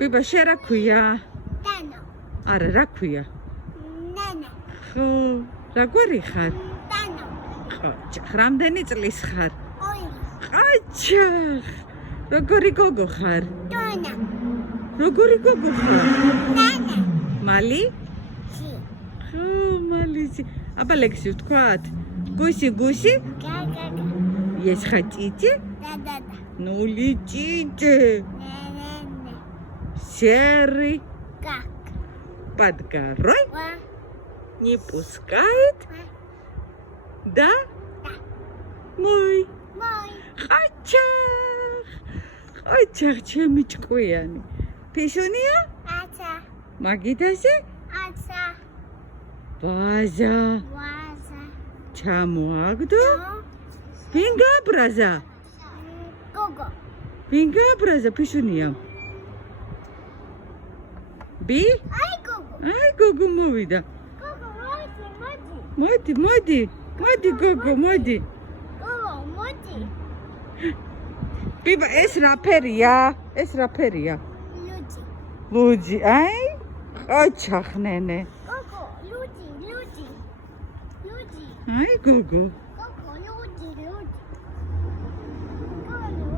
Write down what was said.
ბიბა შენ რა ქვია? დანო. არა, რა ქვია? ნანა. ხო, რა გვარი ხარ? დანო. ყაჩახ, რამდენი წლის ხარ? 2. ყაჩახ, როგორი გოგო ხარ? დონა. როგორი გოგო ხარ? ნანა. მალი? ში. ხო, მალისი. აბა ლექსი ვთქვათ? გუსი, გუსი? გაგაგა. ეს ხა ჭიჭე? დადადა. ნული ჭიჭე. ნენენე. სერი? გაკ. Подгорой? ვა. Не пускает? ვა. Да? Да. Мой. მოი. ყაჩახ. ყაჩახ, ჩემი ჭკვიანი. ფიშუნია? აცა. მაგიდაზე? აცა. ბაზა. ვაზა. ჩამოაგდო? ვინ გაბრაზა? გოგო. ვინ გაბრაზა ფიშუნია? ბი? აი გოგო. აი გოგო მოვიდა. გოგო, მოდი, მოდი. მოდი, მოდი. მოდი გოგო, მოდი. გოგო, მოდი. ბიბა, ეს რა ფერია? ეს რა ფერია? ლუჯი. ლუჯი, აი? ყაჩახ ნენე. გოგო, ლუჯი, ლუჯი. ლუჯი. აი გოგო.